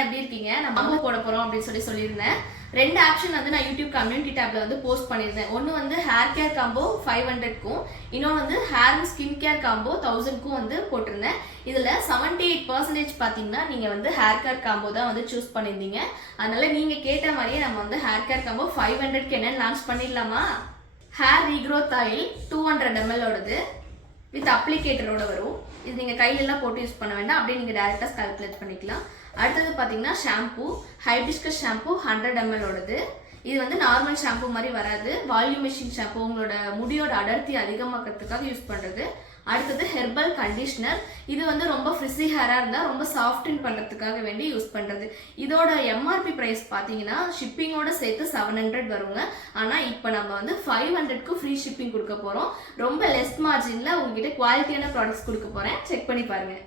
எல்லாம் எப்படி இருக்கீங்க? நான் வாங்க போட போறோம் அப்படின்னு சொல்லியிருந்தேன். 2 ஆப்ஷன் வந்து நான் யூடியூப் கம்யூனிட்டி டேப்ல வந்து போஸ்ட் பண்ணியிருந்தேன். ஒன்று வந்து ஹேர் கேர் காம்போ 500க்கும், இன்னொன்று வந்து hair and skin care combo 1000க்கும் வந்து போட்டிருந்தேன். இதில் 78% பார்த்தீங்கன்னா நீங்கள் வந்து ஹேர் கேர் காம்போ தான் வந்து சூஸ் பண்ணியிருந்தீங்க. அதனால நீங்கள் கேட்ட மாதிரியே நம்ம வந்து ஹேர் கேர் காம்போ 500க்கு என்னன்னு லான்ச் பண்ணிடலாமா? ஹேர் ரீக்ரோத் ஆயில் 200 ml ஓடது வித் அப்ளிகேட்டரோட வரும். இது நீங்கள் கையிலெல்லாம் போட்டு யூஸ் பண்ண வேண்டாம், அப்படியே நீங்கள் டேரெக்டாக கால்குலேட் பண்ணிக்கலாம். அடுத்தது பார்த்தீங்கன்னா ஷாம்பூ ஹைபிஸ்கஸ் ஷாம்பூ 100 ml ஓடது. இது வந்து நார்மல் ஷாம்பூ மாதிரி வராது, வால்யூம் மெஷின் ஷாம்பூ, உங்களோட முடியோட அடர்த்தி அதிகமாக்கிறதுக்காக யூஸ் பண்ணுறது. அடுத்தது ஹெர்பல் கண்டிஷ்னர். இது வந்து ரொம்ப ஃப்ரிஸி ஹேராக இருந்தால் ரொம்ப சாஃப்டின் பண்ணுறதுக்காக வேண்டி யூஸ் பண்ணுறது. இதோட எம்ஆர்பி ப்ரைஸ் பார்த்தீங்கன்னா ஷிப்பிங்கோட சேர்த்து 700 வருங்க. ஆனால் இப்போ நம்ம வந்து 500க்கு ஃப்ரீ ஷிப்பிங் கொடுக்க போகிறோம். ரொம்ப லெஸ் மார்ஜினில் உங்ககிட்ட குவாலிட்டியான ப்ராடக்ட்ஸ் கொடுக்க போகிறேன். செக் பண்ணி பாருங்கள்.